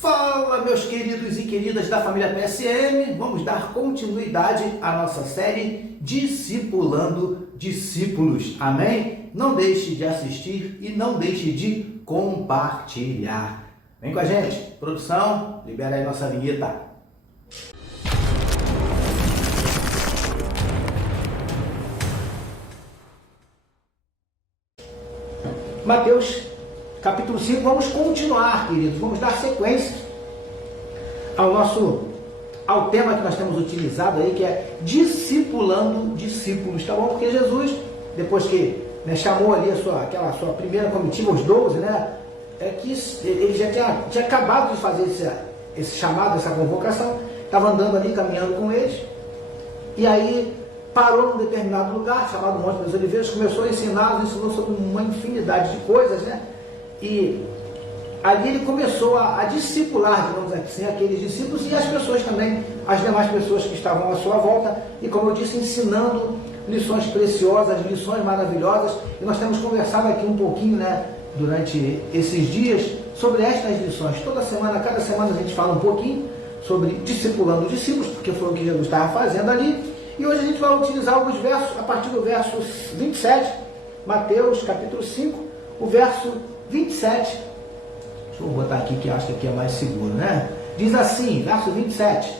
Fala, meus queridos e queridas da família PSM, vamos dar continuidade à nossa série Discipulando Discípulos, amém? Não deixe de assistir e não deixe de compartilhar. Vem com a gente, produção, libera aí nossa vinheta. Mateus capítulo 5, vamos continuar, queridos, vamos dar sequência ao tema que nós temos utilizado aí, que é discipulando discípulos, tá bom? Porque Jesus, depois que chamou ali aquela sua primeira comitiva, os 12, que ele já tinha acabado de fazer esse chamado, essa convocação, estava andando ali, caminhando com eles, e aí parou num determinado lugar, chamado Monte das Oliveiras, começou a ensinar, ensinou sobre uma infinidade de coisas, E ali ele começou a discipular, digamos assim, aqueles discípulos e as pessoas também, as demais pessoas que estavam à sua volta, e como eu disse, ensinando lições preciosas, lições maravilhosas, e nós temos conversado aqui um pouquinho, durante esses dias, sobre estas lições. Toda semana, cada semana a gente fala um pouquinho sobre discipulando os discípulos, porque foi o que Jesus estava fazendo ali, e hoje a gente vai utilizar alguns versos, a partir do verso 27, Mateus capítulo 5, o verso 27, deixa eu botar aqui que acho que aqui é mais seguro, Diz assim, verso 27,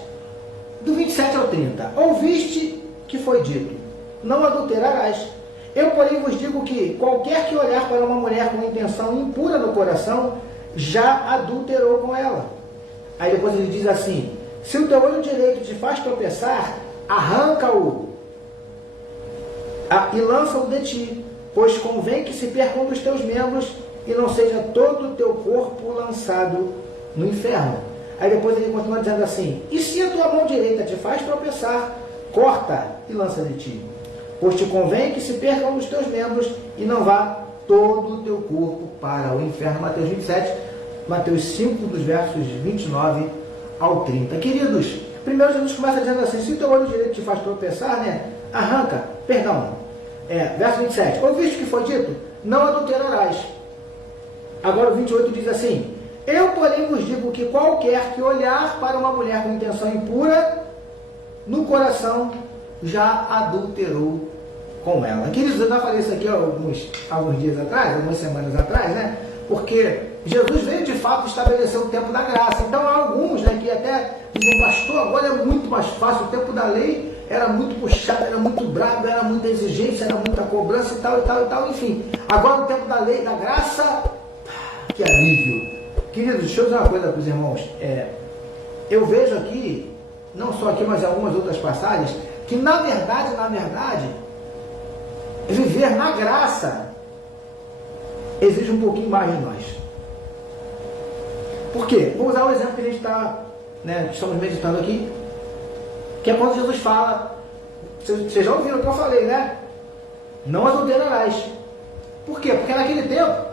do 27 ao 30, ouviste que foi dito, não adulterarás. Eu, porém, vos digo que qualquer que olhar para uma mulher com intenção impura no coração, já adulterou com ela. Aí depois ele diz assim, se o teu olho direito te faz tropeçar, arranca-o e lança-o de ti, pois convém que se perca um dos teus membros e não seja todo o teu corpo lançado no inferno. Aí depois ele continua dizendo assim, e se a tua mão direita te faz tropeçar, corta e lança de ti, pois te convém que se perca um dos teus membros e não vá todo o teu corpo para o inferno. Mateus 27, Mateus 5, dos versos 29 ao 30. Queridos, primeiro Jesus começa dizendo assim, se o teu olho direito te faz tropeçar, arranca, verso 27, ouviste o que foi dito? Não adulterarás. Agora o 28 diz assim, eu, porém, vos digo que qualquer que olhar para uma mulher com intenção impura, no coração já adulterou com ela. Queridos, eu já falei isso aqui alguns dias atrás, algumas semanas atrás, porque Jesus veio de fato estabelecer o tempo da graça. Então há alguns que até dizem, pastor, agora é muito mais fácil, o tempo da lei era muito puxado, era muito bravo, era muita exigência, era muita cobrança e tal, enfim. Agora o tempo da lei, da graça, que alívio. Queridos, deixa eu dizer uma coisa para os irmãos. Eu vejo aqui, não só aqui, mas em algumas outras passagens, que na verdade, viver na graça exige um pouquinho mais de nós. Por quê? Vou usar o exemplo que a gente está, estamos meditando aqui, que é quando Jesus fala, vocês já ouviram o que eu falei, não adulterarás. Por quê? Porque naquele tempo,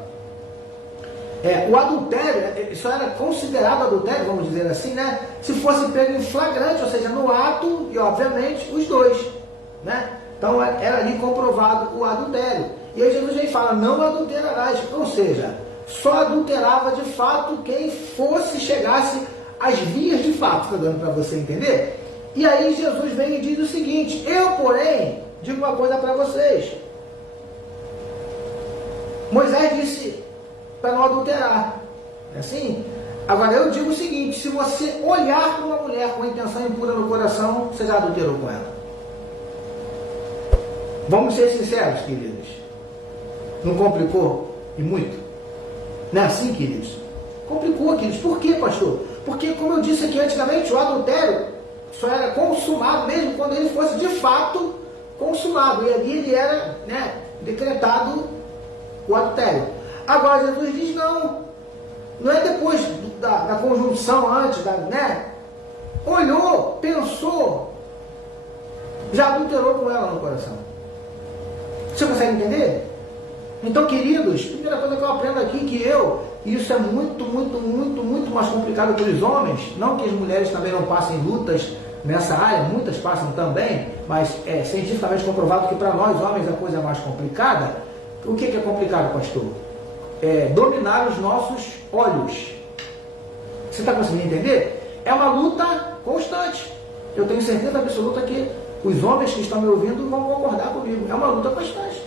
o adultério, isso era considerado adultério, vamos dizer assim, se fosse pego em flagrante, ou seja, no ato, e obviamente os dois, Então era ali comprovado o adultério. E aí Jesus vem e fala, não adulterarás, ou seja, só adulterava de fato quem chegasse às vias de fato, está dando para você entender? E aí Jesus vem e diz o seguinte, eu, porém, digo uma coisa para vocês. Moisés disse para não adulterar. É assim? Agora eu digo o seguinte, se você olhar para uma mulher com intenção impura no coração, você já adulterou com ela. Vamos ser sinceros, queridos. Não complicou? E muito? Não é assim, queridos? Complicou, queridos. Por quê, pastor? Porque, como eu disse aqui antigamente, o adultério só era consumado mesmo quando ele fosse de fato consumado. E ali ele era decretado o adultério. Agora Jesus diz não é depois da conjunção, antes, olhou, pensou, já adulterou com ela no coração. Você consegue entender? Então, queridos, primeira coisa que eu aprendo aqui, e isso é muito, muito, muito, muito mais complicado para os homens, não que as mulheres também não passem lutas nessa área, muitas passam também, mas é cientificamente comprovado que para nós homens a coisa é mais complicada. O que é complicado, pastor? Dominar os nossos olhos. Você está conseguindo entender? É uma luta constante. Eu tenho certeza absoluta que os homens que estão me ouvindo vão concordar comigo. É uma luta constante.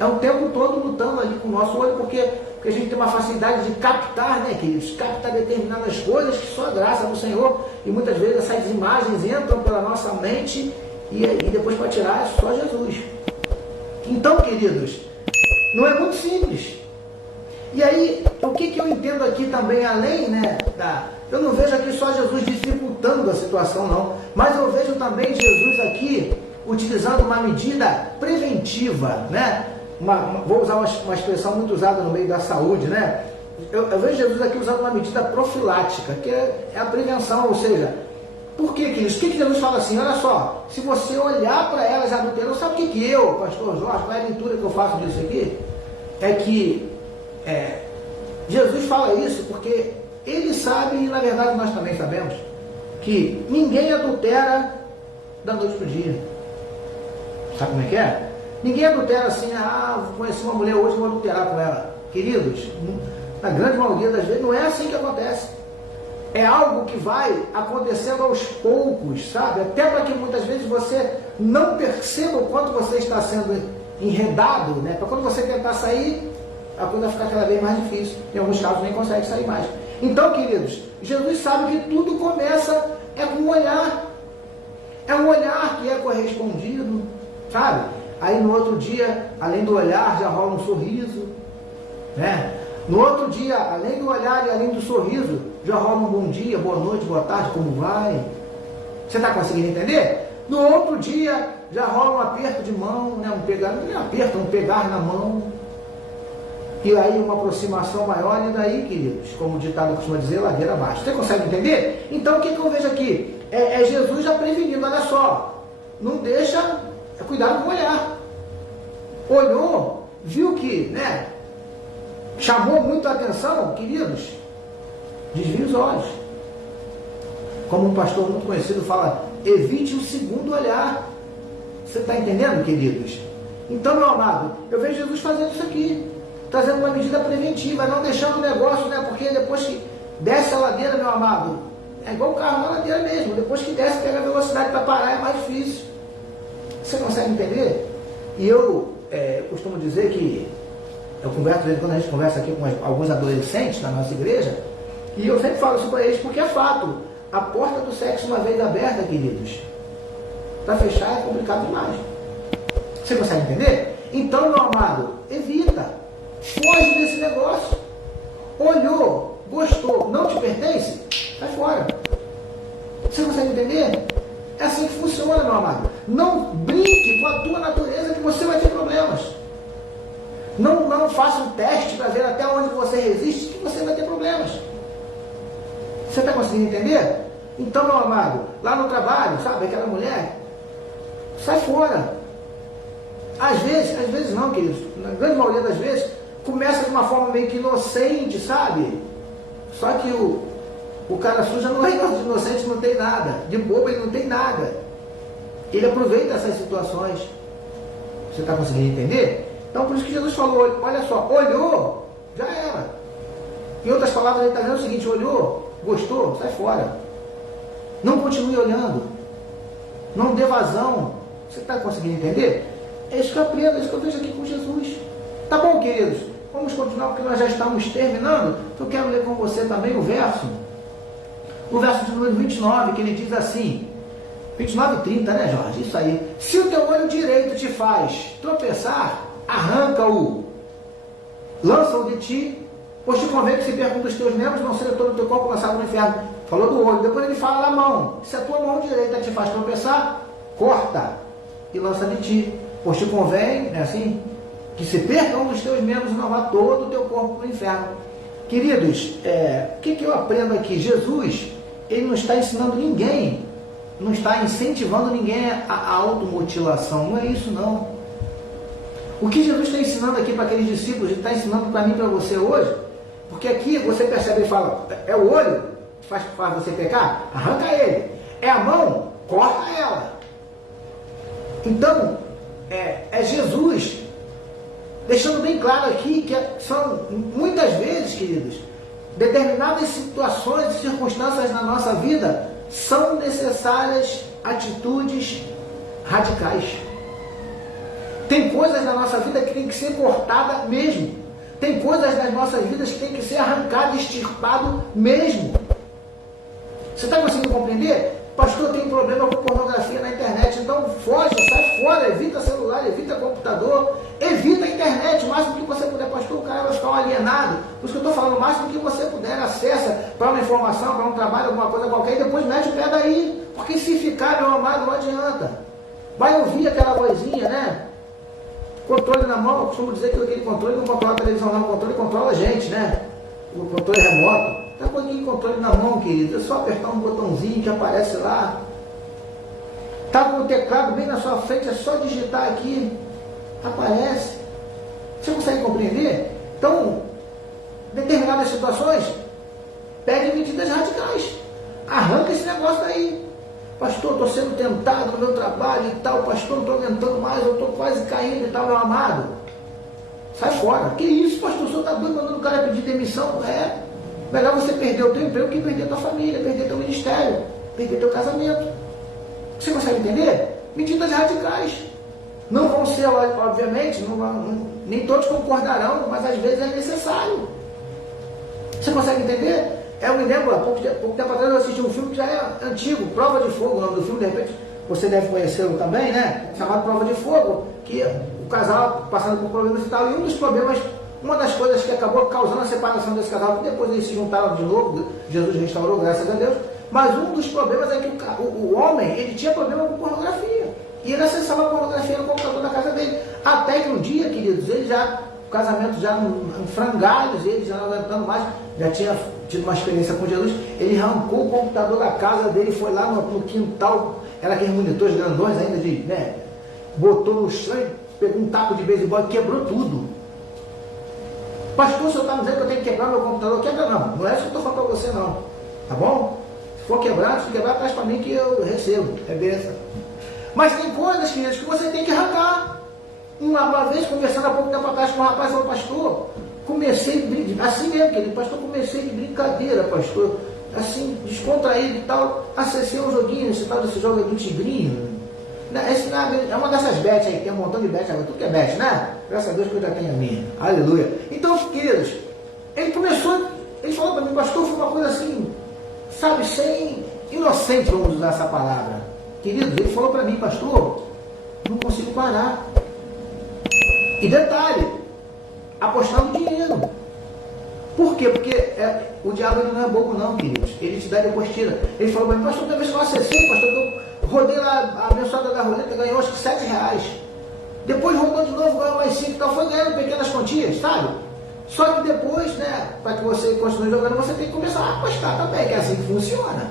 É o tempo todo lutando ali com o nosso olho, porque a gente tem uma facilidade de captar, né, queridos? Captar determinadas coisas que só a graça do Senhor, e muitas vezes essas imagens entram pela nossa mente e depois para tirar é só Jesus. Então, queridos, não é muito simples. E aí, o que eu entendo aqui também, além, né, eu não vejo aqui só Jesus dificultando a situação, não, mas eu vejo também Jesus aqui utilizando uma medida preventiva, né? Vou usar uma expressão muito usada no meio da saúde, né? Eu vejo Jesus aqui usando uma medida profilática, que é a prevenção, ou seja, por que isso? O que Jesus fala assim? Olha só, se você olhar para elas adulterando, sabe o que eu, pastor Jorge, qual é a leitura que eu faço disso aqui? É que Jesus fala isso porque ele sabe, e na verdade nós também sabemos, que ninguém adultera da noite para o dia. Sabe como é que é? Ninguém adultera assim, vou conhecer uma mulher hoje, vou adulterar com ela. Queridos, na grande maioria das vezes não é assim que acontece. É algo que vai acontecendo aos poucos, sabe? Até para que muitas vezes você não perceba o quanto você está sendo enredado, né? Para quando você tentar sair, a coisa fica cada vez mais difícil. Em alguns casos nem consegue sair mais. Então, queridos, Jesus sabe que tudo começa com um olhar. É um olhar que é correspondido, sabe? Aí no outro dia, além do olhar, já rola um sorriso, né? No outro dia, além do olhar e além do sorriso, já rola um bom dia, boa noite, boa tarde, como vai? Você está conseguindo entender? No outro dia, já rola um aperto de mão, né? Um pegar na mão. E aí uma aproximação maior, e daí, queridos, como o ditado costuma dizer, ladeira abaixo. Você consegue entender? Então o que eu vejo aqui? É Jesus já prevenindo, olha só, não deixa, cuidado com o olhar. Olhou, viu que, né, chamou muito a atenção, queridos, desvia os olhos. Como um pastor muito conhecido fala, evite o segundo olhar. Você está entendendo, queridos? Então, meu amado, eu vejo Jesus fazendo isso aqui, trazendo uma medida preventiva, não deixando o negócio, né? Porque depois que desce a ladeira, meu amado, é igual o carro na ladeira mesmo. Depois que desce, pega a velocidade para parar, é mais difícil. Você consegue entender? E eu costumo dizer que eu converso, quando a gente conversa aqui com alguns adolescentes na nossa igreja, e eu sempre falo isso para eles, porque é fato. A porta do sexo, uma vez aberta, queridos, para fechar é complicado demais. Você consegue entender? Então, meu amado, evita. Foge desse negócio. Olhou, gostou, não te pertence? Sai fora. Você consegue entender? É assim que funciona, meu amado. Não brinque com a tua natureza que você vai ter problemas. Não faça um teste para ver até onde você resiste que você vai ter problemas. Você está conseguindo entender? Então, meu amado, lá no trabalho, sabe, aquela mulher, sai fora. Às vezes não, queridos, na grande maioria das vezes, começa de uma forma meio que inocente, sabe? Só que o cara suja não é inocente, não tem nada. De bobo ele não tem nada. Ele aproveita essas situações. Você está conseguindo entender? Então por isso que Jesus falou, olha só, olhou, já era. Em outras palavras, ele está dizendo o seguinte, olhou, gostou, sai fora. Não continue olhando. Não dê vazão. Você está conseguindo entender? É isso que eu aprendo, é isso que eu vejo aqui com Jesus. Tá bom, queridos? Vamos continuar porque nós já estamos terminando. Eu quero ler com você também o verso. O verso de número 29, que ele diz assim, 29 e 30, né, Jorge? Isso aí. Se o teu olho direito te faz tropeçar, arranca-o, lança-o de ti, pois te convém que se perca um dos teus membros, não seja todo o teu corpo lançado no inferno. Falou do olho. Depois ele fala da mão. Se a tua mão direita te faz tropeçar, corta e lança de ti, pois te convém, né, assim, que se perca um dos teus membros e não vá todo o teu corpo para o inferno. Queridos, o que eu aprendo aqui? Jesus, ele não está ensinando ninguém, não está incentivando ninguém a automutilação, não é isso não. O que Jesus está ensinando aqui para aqueles discípulos, ele está ensinando para mim e para você hoje, porque aqui você percebe e fala, é o olho que faz você pecar? Arranca ele. É a mão? Corta ela. Então, é Jesus deixando bem claro aqui que são muitas vezes, queridos, determinadas situações e circunstâncias na nossa vida são necessárias atitudes radicais. Tem coisas na nossa vida que tem que ser cortada mesmo. Tem coisas nas nossas vidas que tem que ser arrancado, extirpado mesmo. Você está conseguindo compreender? Pastor, eu tenho problema com pornografia na internet, então foge, sai fora, evita celular, evita computador, evita a internet, o máximo que você puder. Pastor, o cara vai ficar alienado. Por isso que eu estou falando, o máximo que você puder, acessa para uma informação, para um trabalho, alguma coisa qualquer, e depois mete o pé daí. Porque se ficar, meu amado, não adianta. Vai ouvir aquela vozinha, né? Controle na mão, eu costumo dizer que aquele controle não controla a televisão, não, o controle controla a gente, né? O controle remoto. Está com aquele controle na mão, querido. É só apertar um botãozinho que aparece lá. Está com o teclado bem na sua frente, é só digitar aqui. Aparece. Você consegue compreender? Então, determinadas situações, pegue medidas radicais. Arranca esse negócio daí. Pastor, estou sendo tentado no meu trabalho e tal. Pastor, não estou aguentando mais, eu estou quase caindo e tal, meu amado. Sai fora. Que isso, pastor? O senhor está doido mandando o cara pedir demissão? Melhor você perder o teu emprego que perder a tua família, perder teu ministério, perder teu casamento. Você consegue entender? Medidas radicais. Não vão ser, obviamente, nem todos concordarão, mas às vezes é necessário. Você consegue entender? Eu me lembro, há pouco tempo atrás eu assisti um filme que já é antigo, Prova de Fogo, o nome do filme, de repente você deve conhecê-lo também, né? Chamado Prova de Fogo, que o casal passando por problemas e tal, e um dos problemas, uma das coisas que acabou causando a separação desse casal, que depois eles se juntaram de novo, Jesus restaurou, graças a Deus, mas um dos problemas é que o homem, ele tinha problema com pornografia, e ele acessava a pornografia no computador da casa dele, até que um dia, queridos, ele já, o casamento já em frangalhos, ele já não aguentando mais, já tinha tido uma experiência com Jesus, ele arrancou o computador da casa dele, foi lá no quintal, era aqueles monitores grandões ainda, né, botou no chão, pegou um taco de beisebol e quebrou tudo. Pastor, o senhor está me dizendo que eu tenho que quebrar meu computador? Quebra não, não é isso que eu estou falando para você não, tá bom? Se for quebrar, traz para mim que eu recebo, é bênção. Mas tem coisas, queridos, que você tem que arrancar. Uma vez, conversando há pouco tempo atrás com um rapaz, falou, pastor, comecei, assim mesmo, querido, pastor, comecei de brincadeira, pastor, assim, descontraído e tal, acessei um joguinho, esse tal desse jogo do Tigrinho, esse é uma dessas bets aí, tem um montão de bets agora, tudo que é bet, né? Graças a Deus que eu já tenho a minha, aleluia. Então, queridos, ele falou para mim, pastor, foi uma coisa assim, sabe, sem inocente, vamos usar essa palavra. Queridos, ele falou para mim, pastor, não consigo parar. E detalhe, apostando dinheiro. Por quê? Porque o diabo ele não é bobo não, queridos. Ele te dá e depois tira. Ele falou para mim, pastor, toda vez que eu acessei, pastor, eu rodei lá a abençoada da roleta, ganhou acho que R$7. Depois rodou de novo, ganhou mais 5, então foi ganhando pequenas quantias, sabe? Só que depois, né, para que você continue jogando, você tem que começar a apostar também, que é assim que funciona.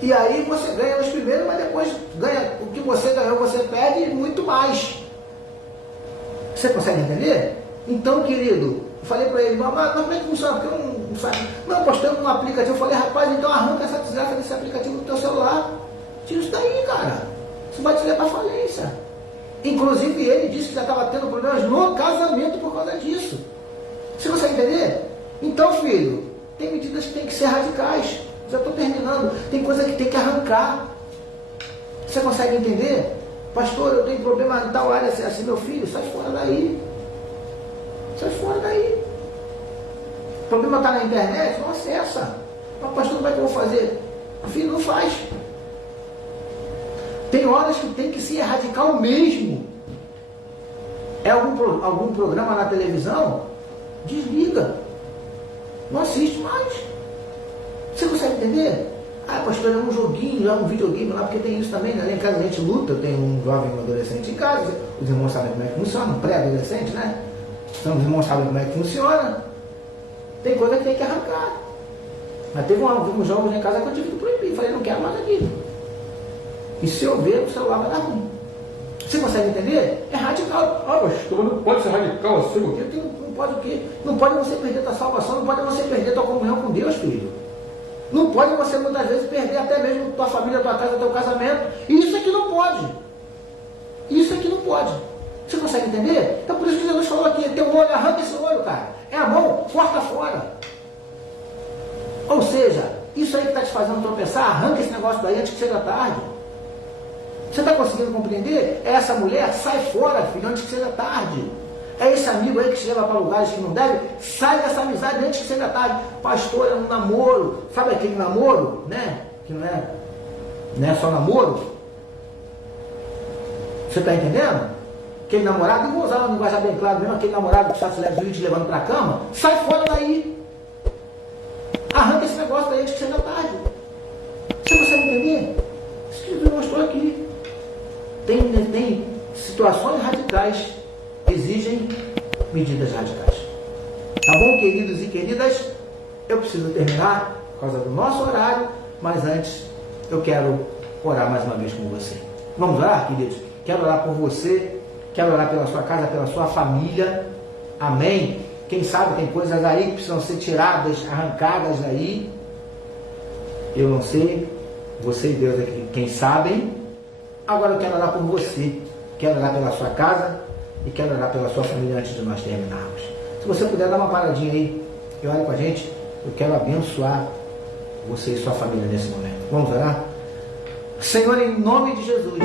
E aí você ganha os primeiros, mas depois ganha o que você ganhou, você perde e muito mais. Você consegue entender? Então, querido, eu falei para ele, mas como é que funciona? Porque eu não sabe. Não, pastor, num aplicativo. Eu falei, rapaz, então arranca essa desgraça desse aplicativo do teu celular. Tira isso daí, cara. Isso vai te levar à falência. Inclusive, ele disse que já estava tendo problemas no casamento por causa disso. Você consegue entender? Então, filho, tem medidas que tem que ser radicais. Já estou terminando. Tem coisa que tem que arrancar. Você consegue entender? Pastor, eu tenho problema em tal área, assim, meu filho, sai fora daí. Sai fora daí. O problema está na internet, não acessa. Mas, pastor, como é que eu vou fazer? Filho, não faz. Tem horas que tem que ser radical mesmo. É algum programa na televisão? Desliga. Não assiste mais. Você consegue entender? Ah, pastor, é um joguinho, é um videogame lá, porque tem isso também, né? Em casa a gente luta, tem um jovem, um adolescente em casa, os irmãos sabem como é que funciona, um pré-adolescente, né? Então os irmãos sabem como é que funciona. Tem coisa que tem que arrancar. Mas teve uns jogos em casa que eu tive que proibir, falei, não quero mais aqui. E se eu ver, o celular vai dar ruim. Você consegue entender? É radical. Ah, pastor, não pode ser radical assim, o quê? Não pode o quê? Não pode você perder a tua salvação, não pode você perder a tua comunhão com Deus, filho. Não pode você muitas vezes perder até mesmo tua família, tua casa, teu casamento. Isso aqui não pode. Isso aqui não pode. Você consegue entender? Então por isso que Jesus falou aqui, teu olho, arranca esse olho, cara. É a mão, corta fora. Ou seja, isso aí que está te fazendo tropeçar, arranca esse negócio daí antes que seja tarde. Você está conseguindo compreender? É essa mulher, sai fora, filho, antes que seja tarde. É esse amigo aí que te leva para lugares que não deve, sai dessa amizade antes que seja tarde. Pastor, é um namoro, sabe aquele namoro, né? Que não é só namoro. Você está entendendo? Aquele namorado, eu vou usar uma linguagem bem clara mesmo, aquele namorado que está te levando para a cama, sai fora daí. Arranca esse negócio daí antes que seja tarde. Você consegue entender? Isso que Jesus mostrou aqui. Tem situações radicais que exigem medidas radicais. Tá bom, queridos e queridas? Eu preciso terminar por causa do nosso horário, mas antes eu quero orar mais uma vez com você. Vamos orar, queridos? Quero orar por você, quero orar pela sua casa, pela sua família. Amém? Quem sabe tem coisas aí que precisam ser tiradas, arrancadas daí. Eu não sei, você e Deus aqui, quem sabem. Agora eu quero orar por você, quero orar pela sua casa e quero orar pela sua família antes de nós terminarmos. Se você puder dar uma paradinha aí e olha com a gente, eu quero abençoar você e sua família nesse momento. Vamos orar? Senhor, em nome de Jesus,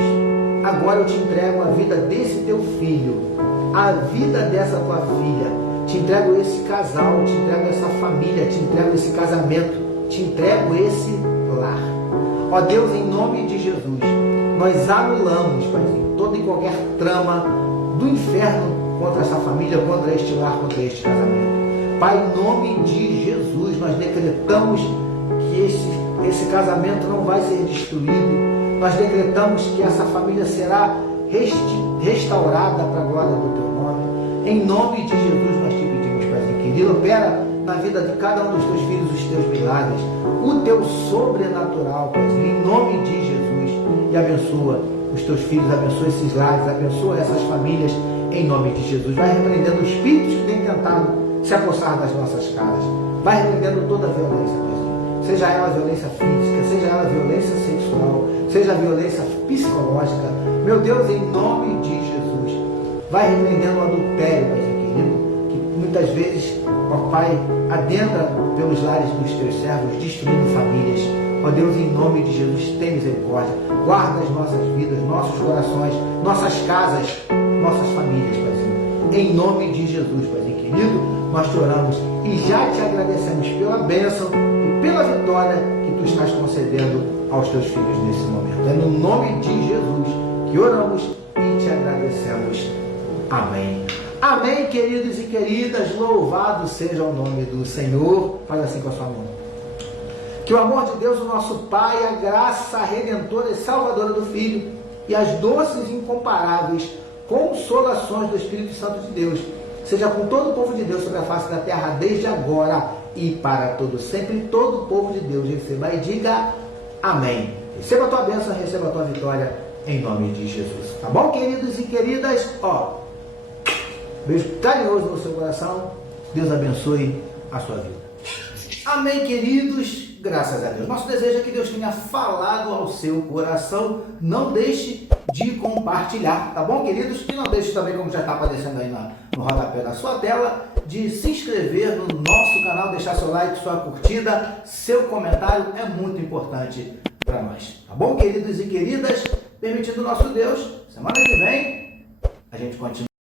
agora eu te entrego a vida desse teu filho, a vida dessa tua filha, te entrego esse casal, te entrego essa família, te entrego esse casamento, te entrego esse lar. Ó Deus, em nome de Jesus, nós anulamos, Paizinho, toda e qualquer trama do inferno contra essa família, contra este lar, contra este casamento. Pai, em nome de Jesus, nós decretamos que esse casamento não vai ser destruído. Nós decretamos que essa família será restaurada para a glória do teu nome. Em nome de Jesus, nós te pedimos, Paizinho querido, opera na vida de cada um dos teus filhos os teus milagres, o teu sobrenatural, Paizinho, em nome de Jesus. E abençoa os teus filhos, abençoa esses lares, abençoa essas famílias, em nome de Jesus. Vai repreendendo espíritos que têm tentado se apossar das nossas casas. Vai repreendendo toda a violência, Paizinho. Seja ela violência física, seja ela violência sexual, seja violência psicológica. Meu Deus, em nome de Jesus, vai repreendendo o adultério, Paizinho querido, que muitas vezes, ó Pai, adentra pelos lares dos teus servos, destruindo famílias. Ó Deus, em nome de Jesus, tem misericórdia. Guarda as nossas vidas, nossos corações, nossas casas, nossas famílias, Paizinho. Em nome de Jesus, Paizinho querido, nós te oramos e já te agradecemos pela bênção e pela vitória que tu estás concedendo aos teus filhos nesse momento. É no nome de Jesus que oramos e te agradecemos. Amém. Amém, queridos e queridas. Louvado seja o nome do Senhor. Faz assim com a sua mão. Que o amor de Deus, o nosso Pai, a graça redentora e salvadora do Filho e as doces e incomparáveis consolações do Espírito Santo de Deus seja com todo o povo de Deus sobre a face da terra, desde agora e para todo sempre. Todo o povo de Deus receba e diga amém. Receba a tua bênção, receba a tua vitória em nome de Jesus. Tá bom, queridos e queridas? Ó, beijo carinhoso no seu coração. Deus abençoe a sua vida. Amém, queridos. Graças a Deus. Nosso desejo é que Deus tenha falado ao seu coração. Não deixe de compartilhar, tá bom, queridos? E não deixe também, como já está aparecendo aí no rodapé da sua tela, de se inscrever no nosso canal, deixar seu like, sua curtida, seu comentário é muito importante para nós. Tá bom, queridos e queridas? Permitindo nosso Deus, semana que vem a gente continua.